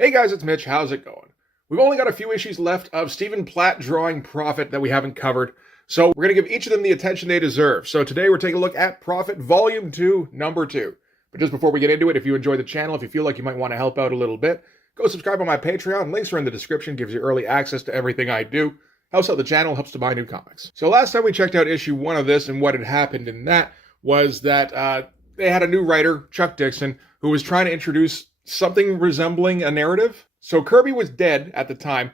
Hey guys, it's Mitch. How's it going? We've only got a few issues left of Stephen Platt drawing Prophet that we haven't covered, so we're going to give each of them the attention they deserve. So today we're taking a look at Prophet Volume 2, Number 2. But just before we get into it, if you enjoy the channel, if you feel like you might want to help out a little bit, go subscribe on my Patreon. Links are in the description, gives you early access to everything I do. Helps out the channel, helps to buy new comics. So last time we checked out issue 1 of this, and what had happened in that was that they had a new writer, Chuck Dixon, who was trying to introduce something resembling a narrative. So Kirby was dead at the time.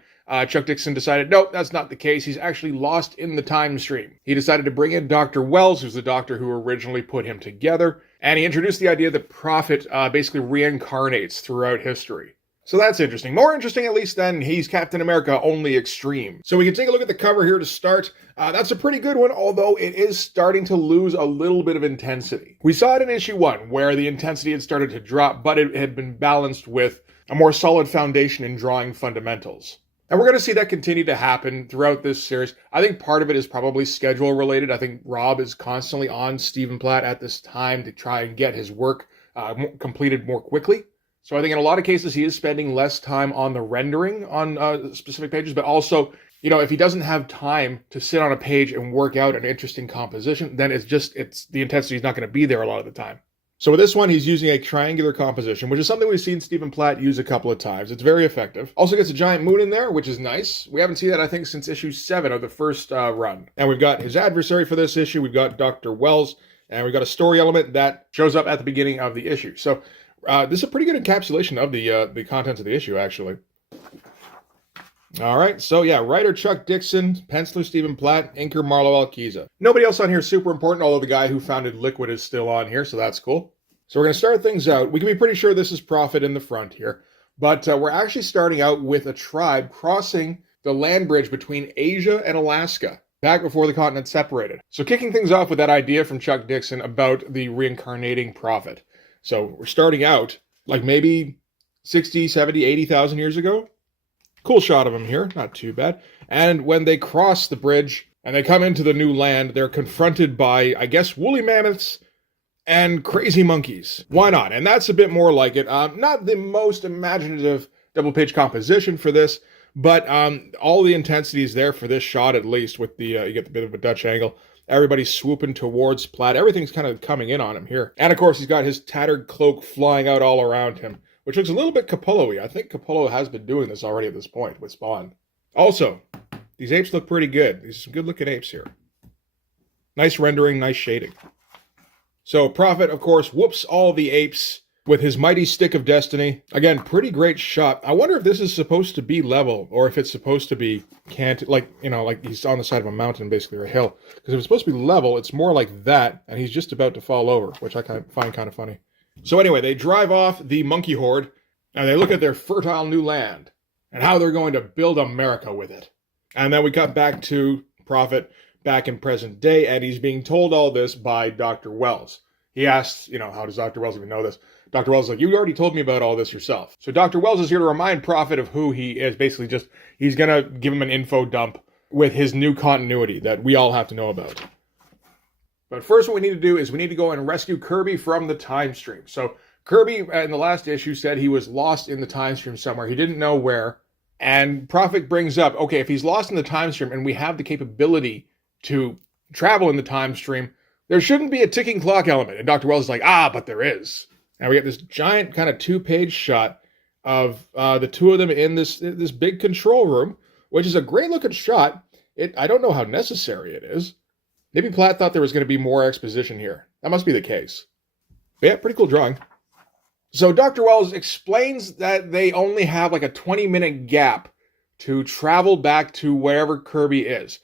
Chuck Dixon decided, no, that's not the case. He's actually lost in the time stream. He decided to bring in Dr. Wells, who's the doctor who originally put him together, and he introduced the idea that Prophet basically reincarnates throughout history. So that's interesting. More interesting, at least, than he's Captain America, only extreme. So we can take a look at the cover here to start. That's a pretty good one, although it is starting to lose a little bit of intensity. We saw it in issue 1, where the intensity had started to drop, but it had been balanced with a more solid foundation in drawing fundamentals. And we're going to see that continue to happen throughout this series. I think part of it is probably schedule related. I think Rob is constantly on Stephen Platt at this time to try and get his work completed more quickly. So I think in a lot of cases, he is spending less time on the rendering on specific pages, but also, you know, if he doesn't have time to sit on a page and work out an interesting composition, then it's the intensity is not going to be there a lot of the time. So with this one, he's using a triangular composition, which is something we've seen Stephen Platt use a couple of times. It's very effective. Also gets a giant moon in there, which is nice. We haven't seen that, I think, since issue 7 of the first run. And we've got his adversary for this issue. We've got Dr. Wells, and we've got a story element that shows up at the beginning of the issue. So this is a pretty good encapsulation of the contents of the issue, actually. All right, so yeah, writer Chuck Dixon, penciler Stephen Platt, inker Marlo Alquiza. Nobody else on here is super important, although the guy who founded Liquid is still on here, so that's cool. So we're going to start things out. We can be pretty sure this is Prophet in the front here, but we're actually starting out with a tribe crossing the land bridge between Asia and Alaska, back before the continent separated. So kicking things off with that idea from Chuck Dixon about the reincarnating Prophet. So we're starting out like maybe 60, 70, 80,000 years ago. Cool shot of him here, not too bad. And when they cross the bridge and they come into the new land, they're confronted by, I guess, woolly mammoths and crazy monkeys. Why not? And that's a bit more like it. Not the most imaginative double-page composition for this, but all the intensity is there for this shot, at least, with the, you get the bit of a Dutch angle. Everybody's swooping towards Platt. Everything's kind of coming in on him here. And of course, he's got his tattered cloak flying out all around him, which looks a little bit Capullo-y. I think Capullo has been doing this already at this point with Spawn. Also, these apes look pretty good. These are some good-looking apes here. Nice rendering, nice shading. So Prophet, of course, whoops all the apes with his mighty stick of destiny. Again, pretty great shot. I wonder if this is supposed to be level, or if it's supposed to be like he's on the side of a mountain, basically, or a hill. Because if it's supposed to be level, it's more like that, and he's just about to fall over, which I find kind of funny. So anyway, they drive off the monkey horde, and they look at their fertile new land, and how they're going to build America with it. And then we cut back to Prophet back in present day, and he's being told all this by Dr. Wells. He asks, how does Dr. Wells even know this? Dr. Wells is like, you already told me about all this yourself. So Dr. Wells is here to remind Prophet of who he is. Basically just, he's going to give him an info dump with his new continuity that we all have to know about. But first what we need to do is we need to go and rescue Kirby from the time stream. So Kirby, in the last issue, said he was lost in the time stream somewhere. He didn't know where. And Prophet brings up, okay, if he's lost in the time stream and we have the capability to travel in the time stream, there shouldn't be a ticking clock element. And Dr. Wells is like, but there is. And we get this giant kind of 2-page shot of the two of them in this big control room, which is a great looking shot. I don't know how necessary it is. Maybe Platt thought there was going to be more exposition here. That must be the case. But yeah, pretty cool drawing. So Dr. Wells explains that they only have like a 20-minute gap to travel back to wherever Kirby is.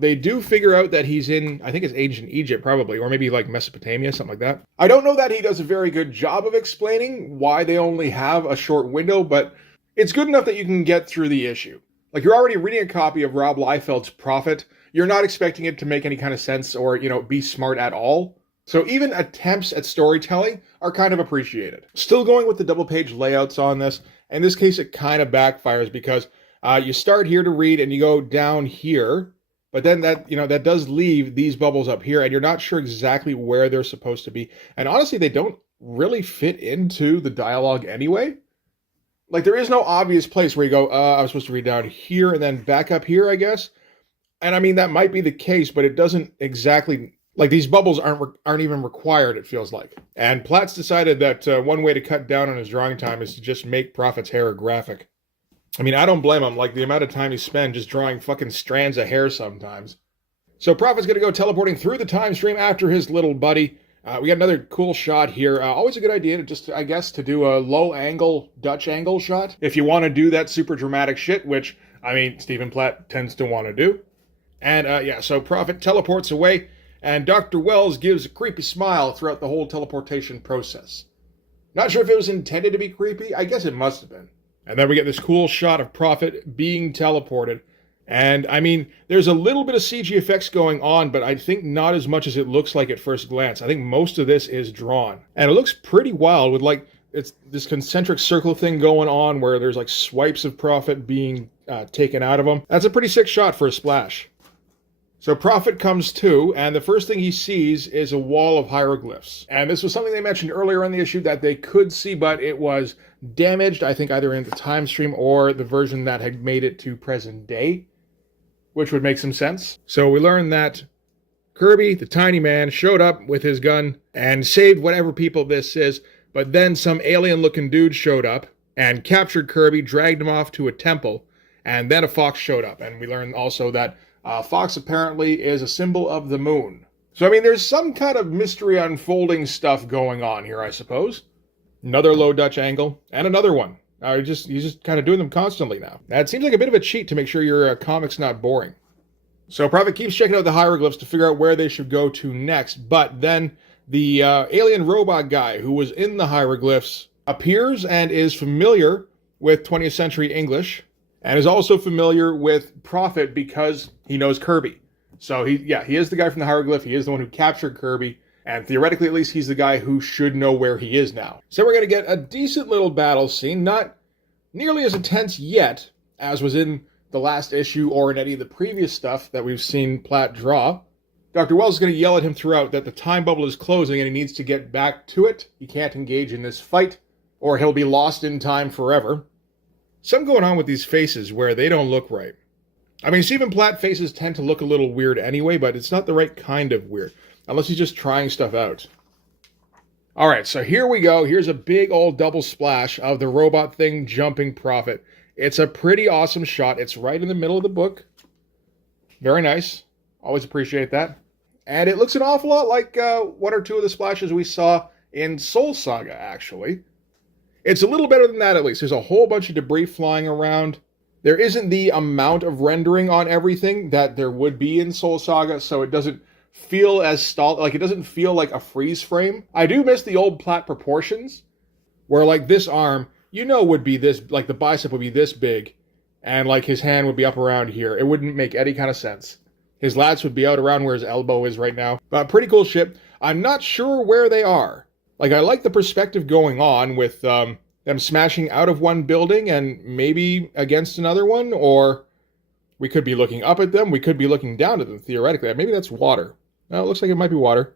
They do figure out that he's in, I think it's ancient Egypt probably, or maybe like Mesopotamia, something like that. I don't know that he does a very good job of explaining why they only have a short window, but it's good enough that you can get through the issue. Like, you're already reading a copy of Rob Liefeld's Prophet. You're not expecting it to make any kind of sense or, be smart at all. So even attempts at storytelling are kind of appreciated. Still going with the double-page layouts on this. In this case, it kind of backfires because you start here to read and you go down here. But then that does leave these bubbles up here, and you're not sure exactly where they're supposed to be. And honestly, they don't really fit into the dialogue anyway. Like, there is no obvious place where you go, I was supposed to read down here and then back up here, I guess. And I mean, that might be the case, but it doesn't exactly, like, these bubbles aren't even required, it feels like. And Platt's decided that one way to cut down on his drawing time is to just make Prophet's hair a graphic. I mean, I don't blame him, like, the amount of time you spend just drawing fucking strands of hair sometimes. So Prophet's gonna go teleporting through the time stream after his little buddy. We got another cool shot here. Always a good idea to just, I guess, to do a low angle, Dutch angle shot. If you want to do that super dramatic shit, which, I mean, Stephen Platt tends to want to do. And yeah, so Prophet teleports away, and Dr. Wells gives a creepy smile throughout the whole teleportation process. Not sure if it was intended to be creepy. I guess it must have been. And then we get this cool shot of Prophet being teleported. And, I mean, there's a little bit of CG effects going on, but I think not as much as it looks like at first glance. I think most of this is drawn. And it looks pretty wild with, like, it's this concentric circle thing going on where there's, like, swipes of Prophet being taken out of him. That's a pretty sick shot for a splash. So Prophet comes to, and the first thing he sees is a wall of hieroglyphs. And this was something they mentioned earlier in the issue that they could see, but it was damaged, I think, either in the time stream or the version that had made it to present day, which would make some sense. So we learned that Kirby, the tiny man, showed up with his gun and saved whatever people this is, but then some alien-looking dude showed up and captured Kirby, dragged him off to a temple, and then a fox showed up. And we learned also that fox apparently is a symbol of the moon. So, I mean, there's some kind of mystery unfolding stuff going on here, I suppose. Another low Dutch angle, and another one. He's just kind of doing them constantly now. That seems like a bit of a cheat to make sure your comic's not boring. So Prophet keeps checking out the hieroglyphs to figure out where they should go to next, but then the alien robot guy who was in the hieroglyphs appears and is familiar with 20th century English, and is also familiar with Prophet because he knows Kirby. So he is the guy from the hieroglyph, he is the one who captured Kirby, and theoretically, at least, he's the guy who should know where he is now. So we're going to get a decent little battle scene, not nearly as intense yet as was in the last issue or in any of the previous stuff that we've seen Platt draw. Dr. Wells is going to yell at him throughout that the time bubble is closing and he needs to get back to it. He can't engage in this fight, or he'll be lost in time forever. Something going on with these faces where they don't look right. I mean, Stephen Platt faces tend to look a little weird anyway, but it's not the right kind of weird. Unless he's just trying stuff out. Alright, so here we go. Here's a big old double splash of the robot thing jumping Prophet. It's a pretty awesome shot. It's right in the middle of the book. Very nice. Always appreciate that. And it looks an awful lot like one or two of the splashes we saw in Soul Saga, actually. It's a little better than that, at least. There's a whole bunch of debris flying around. There isn't the amount of rendering on everything that there would be in Soul Saga, so it doesn't feel as stalled, like it doesn't feel like a freeze frame. I do miss the old Platt proportions, where like this arm, you know, would be this, like the bicep would be this big, and like his hand would be up around here. It wouldn't make any kind of sense. His lats would be out around where his elbow is right now. But pretty cool ship. I'm not sure where they are. Like, I like the perspective going on with them smashing out of one building and maybe against another one, or we could be looking up at them, we could be looking down at them, theoretically. Maybe that's water. No, it looks like it might be water.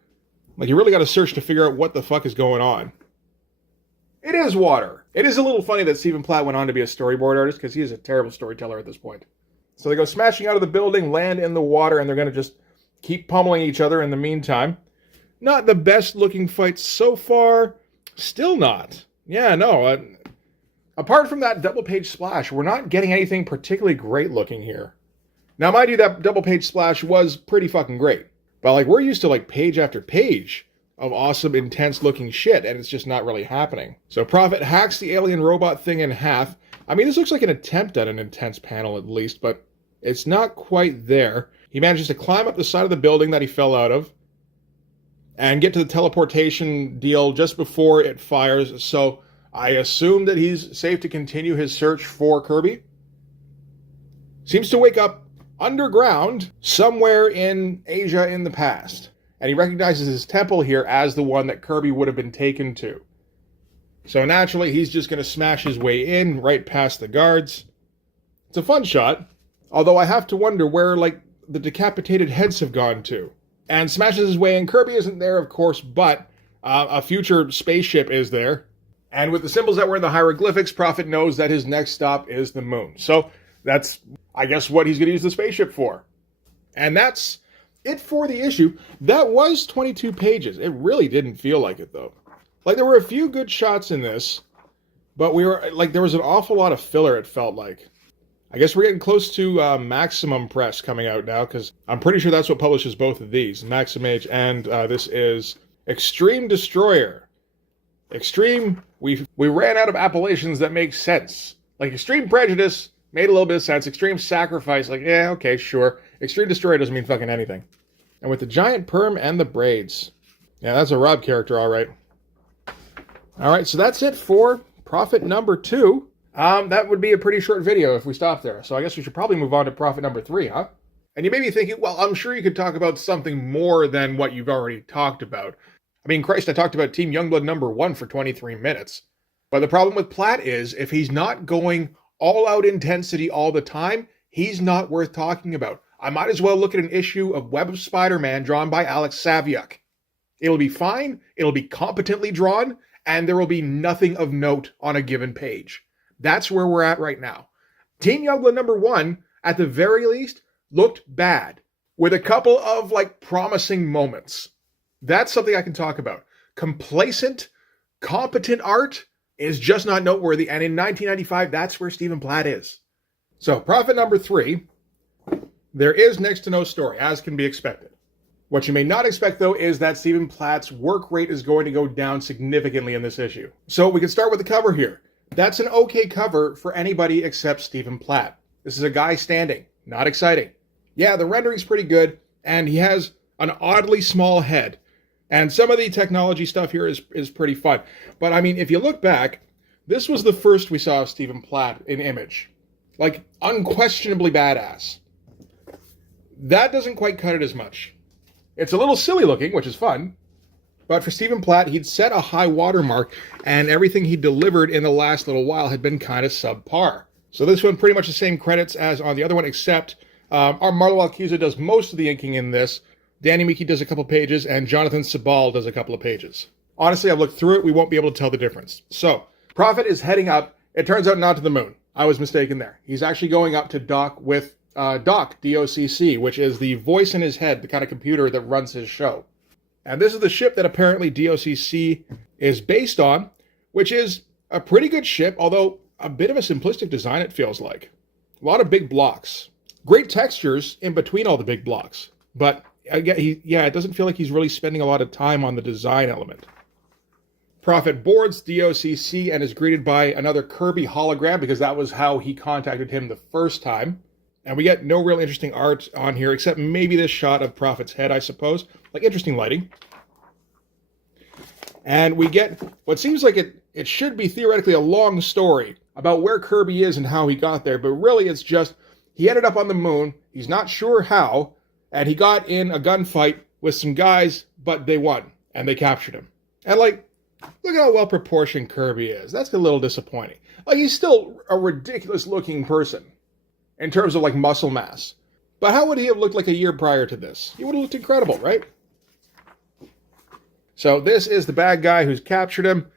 Like, you really got to search to figure out what the fuck is going on. It is water. It is a little funny that Stephen Platt went on to be a storyboard artist, because he is a terrible storyteller at this point. So they go smashing out of the building, land in the water, and they're going to just keep pummeling each other in the meantime. Not the best looking fight so far. Still not. Yeah, no. Apart from that double page splash, we're not getting anything particularly great looking here. Now, mind you, that double page splash was pretty fucking great. But, like, we're used to, like, page after page of awesome, intense-looking shit, and it's just not really happening. So Prophet hacks the alien robot thing in half. I mean, this looks like an attempt at an intense panel, at least, but it's not quite there. He manages to climb up the side of the building that he fell out of and get to the teleportation deal just before it fires, so I assume that he's safe to continue his search for Kirby. Seems to wake up underground somewhere in Asia in the past. And he recognizes his temple here as the one that Kirby would have been taken to. So naturally, he's just going to smash his way in, right past the guards. It's a fun shot. Although I have to wonder where, like, the decapitated heads have gone to. And smashes his way in. Kirby isn't there, of course, but a future spaceship is there. And with the symbols that were in the hieroglyphics, Prophet knows that his next stop is the moon. So that's, I guess, what he's going to use the spaceship for. And that's it for the issue. That was 22 pages. It really didn't feel like it, though. Like, there were a few good shots in this, but there was an awful lot of filler, it felt like. I guess we're getting close to Maximum Press coming out now, because I'm pretty sure that's what publishes both of these, Maxim Age, and this is Extreme Destroyer. Extreme, we ran out of appellations that make sense. Like, Extreme Prejudice made a little bit of sense. Extreme Sacrifice, like, yeah, okay, sure. Extreme Destroyer doesn't mean fucking anything. And with the giant perm and the braids. Yeah, that's a Rob character, all right. All right, so that's it for Prophet number 2. That would be a pretty short video if we stopped there. So I guess we should probably move on to Prophet number 3, huh? And you may be thinking, well, I'm sure you could talk about something more than what you've already talked about. I mean, Christ, I talked about Team Youngblood number 1 for 23 minutes. But the problem with Platt is, if he's not going all-out intensity all the time, he's not worth talking about. I might as well look at an issue of Web of Spider-Man drawn by Alex Saviuk. It'll be fine, it'll be competently drawn, and there will be nothing of note on a given page. That's where we're at right now. Team Youngblood number 1, at the very least, looked bad, with a couple of, promising moments. That's something I can talk about. Complacent, competent art is just not noteworthy, and in 1995, that's where Stephen Platt is. So, Prophet number 3, there is next to no story, as can be expected. What you may not expect, though, is that Stephen Platt's work rate is going to go down significantly in this issue. So, we can start with the cover here. That's an okay cover for anybody except Stephen Platt. This is a guy standing. Not exciting. Yeah, the rendering's pretty good, and he has an oddly small head. And some of the technology stuff here is pretty fun. But, I mean, if you look back, this was the first we saw of Stephen Platt in Image. Like, unquestionably badass. That doesn't quite cut it as much. It's a little silly looking, which is fun. But for Stephen Platt, he'd set a high watermark, and everything he delivered in the last little while had been kind of subpar. So this one, pretty much the same credits as on the other one, except our Marlo Alcuza does most of the inking in this. Danny Miki does a couple pages, and Jonathan Sabal does a couple of pages. Honestly, I've looked through it. We won't be able to tell the difference. So, Prophet is heading up. It turns out not to the moon. I was mistaken there. He's actually going up to dock with Doc, D-O-C-C, which is the voice in his head, the kind of computer that runs his show. And this is the ship that apparently D-O-C-C is based on, which is a pretty good ship, although a bit of a simplistic design, it feels like. A lot of big blocks. Great textures in between all the big blocks. But, it doesn't feel like he's really spending a lot of time on the design element. Prophet boards D-O-C-C and is greeted by another Kirby hologram, because that was how he contacted him the first time. And we get no real interesting art on here, except maybe this shot of Prophet's head, I suppose. Like, interesting lighting. And we get what seems like it should be theoretically a long story about where Kirby is and how he got there. But really, it's just, he ended up on the moon, he's not sure how, and he got in a gunfight with some guys, but they won, and they captured him. And, look at how well-proportioned Kirby is. That's a little disappointing. He's still a ridiculous-looking person in terms of, muscle mass. But how would he have looked like a year prior to this? He would have looked incredible, right? So this is the bad guy who's captured him.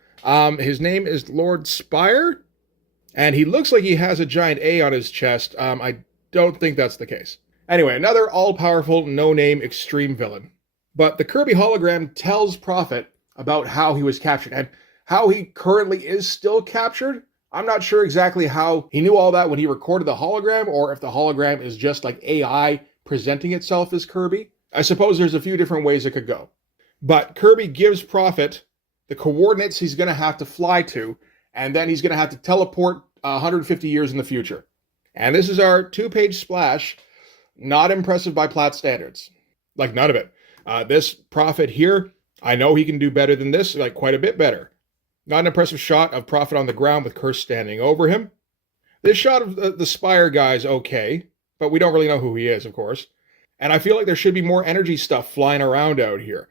His name is Lord Spire, and he looks like he has a giant A on his chest. I don't think that's the case. Anyway, another all-powerful, no-name extreme villain. But the Kirby hologram tells Prophet about how he was captured, and how he currently is still captured. I'm not sure exactly how he knew all that when he recorded the hologram, or if the hologram is just like AI presenting itself as Kirby. I suppose there's a few different ways it could go. But Kirby gives Prophet the coordinates he's going to have to fly to, and then he's going to have to teleport 150 years in the future. And this is our 2-page splash. Not impressive by Platt standards. None of it. This Prophet here, I know he can do better than this, quite a bit better. Not an impressive shot of Prophet on the ground with Curse standing over him. This shot of the Spire guy is okay, but we don't really know who he is, of course. And I feel like there should be more energy stuff flying around out here.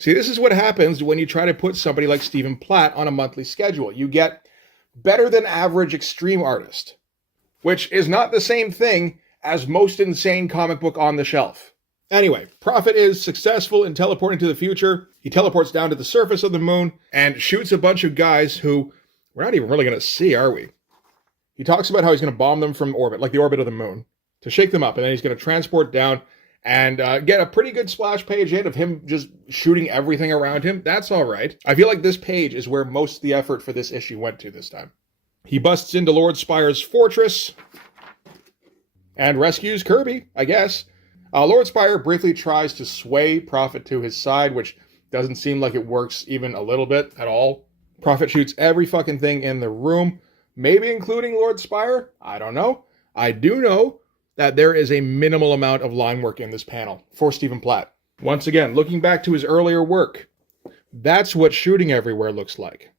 See, this is what happens when you try to put somebody like Stephen Platt on a monthly schedule. You get better than average extreme artist, which is not the same thing as most insane comic book on the shelf. Anyway, Prophet is successful in teleporting to the future. He teleports down to the surface of the moon and shoots a bunch of guys who We're not even really going to see, are we? He talks about how he's going to bomb them from orbit, like the orbit of the moon, to shake them up, and then he's going to transport down and get a pretty good splash page in of him just shooting everything around him. That's all right. I feel like this page is where most of the effort for this issue went to this time. He busts into Lord Spire's fortress and rescues Kirby, I guess. Lord Spire briefly tries to sway Prophet to his side, which doesn't seem like it works even a little bit at all. Prophet shoots every fucking thing in the room, maybe including Lord Spire. I don't know. I do know that there is a minimal amount of line work in this panel for Stephen Platt. Once again, looking back to his earlier work, that's what shooting everywhere looks like.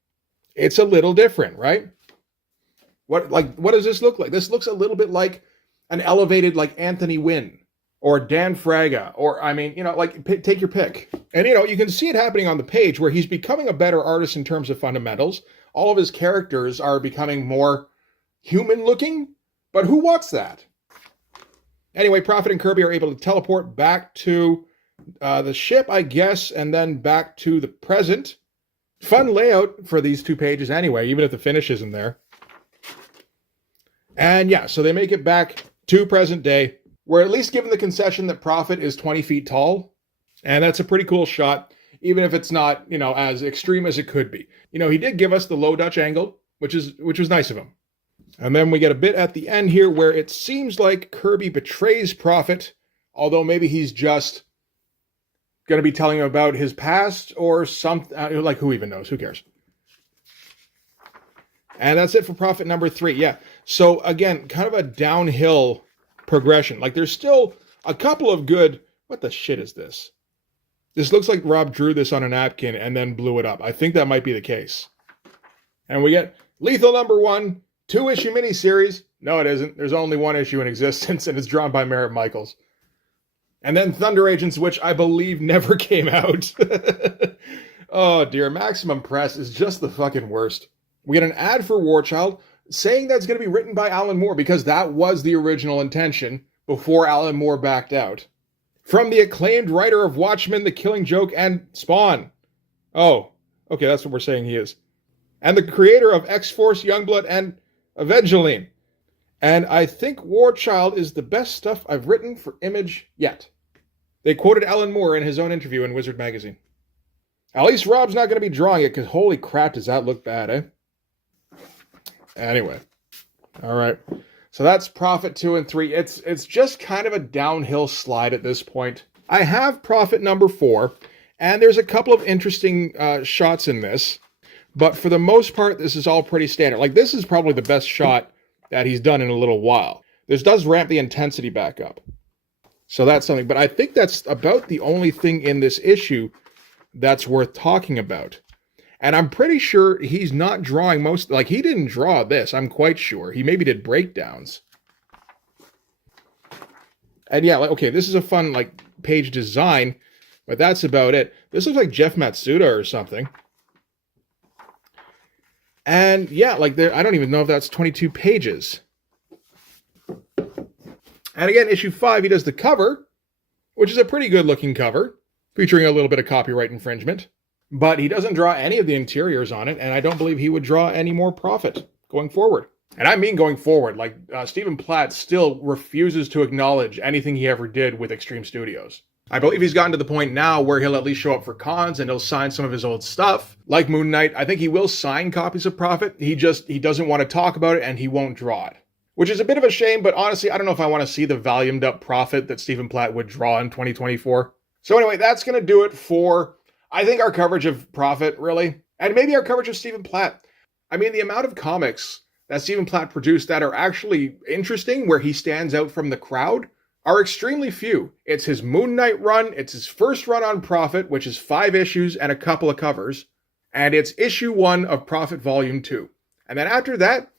It's a little different, right? What does this look like? This looks a little bit like an elevated like Anthony Wynn or Dan Fraga, or take your pick. And you can see it happening on the page where he's becoming a better artist in terms of fundamentals. All of his characters are becoming more human looking, but who wants that? Anyway, Prophet and Kirby are able to teleport back to the ship, I guess, and then back to the present. Fun layout for these 2 pages anyway, even if the finish isn't there. And yeah, so they make it back to present day. We're at least given the concession that Prophet is 20 feet tall. And that's a pretty cool shot, even if it's not, as extreme as it could be. He did give us the low Dutch angle, which was nice of him. And then we get a bit at the end here where it seems like Kirby betrays Prophet, although maybe he's just going to be telling him about his past or something. Like, who even knows? Who cares? And that's it for Prophet number 3. Yeah. So again, kind of a downhill progression. Like, there's still a couple of good... What the shit is this? This looks like Rob drew this on a napkin and then blew it up. I think that might be the case. And we get Lethal number 1, 2-issue miniseries. No, it isn't. There's only 1 issue in existence, and it's drawn by Merritt Michaels. And then Thunder Agents, which I believe never came out. Oh dear, Maximum Press is just the fucking worst. We get an ad for War Child saying that's going to be written by Alan Moore, because that was the original intention before Alan Moore backed out. From the acclaimed writer of Watchmen, The Killing Joke, and Spawn. Oh, okay, that's what we're saying he is. And the creator of X-Force, Youngblood, and Evangeline. And I think War Child is the best stuff I've written for Image yet. They quoted Alan Moore in his own interview in Wizard Magazine. At least Rob's not going to be drawing it, because holy crap, does that look bad, eh? Anyway. All right. So that's Prophet 2 and 3. It's just kind of a downhill slide at this point. I have Prophet number 4, and there's a couple of interesting shots in this. But for the most part, this is all pretty standard. Like, this is probably the best shot that he's done in a little while. This does ramp the intensity back up. So that's something. But I think that's about the only thing in this issue that's worth talking about. And I'm pretty sure he's not drawing most... Like, he didn't draw this, I'm quite sure. He maybe did breakdowns. And yeah, like, okay, this is a fun, like, page design, but that's about it. This looks like Jeff Matsuda or something. And yeah, like, I don't even know if that's 22 pages. And again, issue 5, he does the cover, which is a pretty good-looking cover, featuring a little bit of copyright infringement. But he doesn't draw any of the interiors on it, and I don't believe he would draw any more Prophet going forward. And I mean going forward. Like, Stephen Platt still refuses to acknowledge anything he ever did with Extreme Studios. I believe he's gotten to the point now where he'll at least show up for cons and he'll sign some of his old stuff. Like Moon Knight, I think he will sign copies of Prophet. He doesn't want to talk about it, and he won't draw it. Which is a bit of a shame, but honestly, I don't know if I want to see the volumed up Prophet that Stephen Platt would draw in 2024. So anyway, that's going to do it for... I think our coverage of Prophet, really, and maybe our coverage of Stephen Platt. I mean, the amount of comics that Stephen Platt produced that are actually interesting, where he stands out from the crowd, are extremely few. It's his Moon Knight run, it's his first run on Prophet, which is 5 issues and a couple of covers, and it's issue 1 of Prophet Volume 2. And then after that,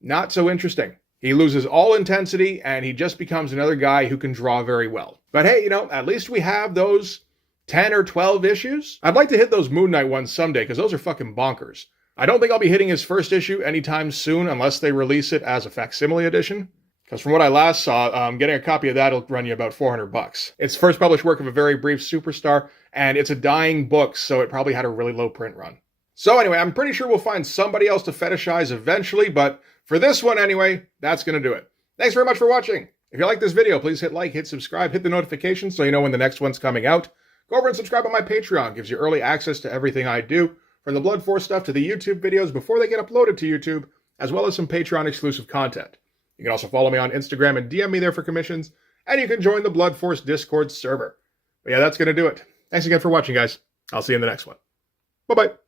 not so interesting. He loses all intensity, and he just becomes another guy who can draw very well. But hey, at least we have those 10 or 12 issues. I'd like to hit those Moon Knight ones someday, because those are fucking bonkers. I don't think I'll be hitting his first issue anytime soon, unless they release it as a facsimile edition. Because from what I last saw, getting a copy of that will run you about $400. It's first published work of a very brief superstar, and it's a dying book, so it probably had a really low print run. So anyway, I'm pretty sure we'll find somebody else to fetishize eventually, but for this one anyway, that's going to do it. Thanks very much for watching. If you like this video, please hit like, hit subscribe, hit the notifications so you know when the next one's coming out. Go over and subscribe on my Patreon. It gives you early access to everything I do, from the Blood Force stuff to the YouTube videos before they get uploaded to YouTube, as well as some Patreon exclusive content. You can also follow me on Instagram and DM me there for commissions, and you can join the Blood Force Discord server. But yeah, that's going to do it. Thanks again for watching, guys. I'll see you in the next one. Bye-bye.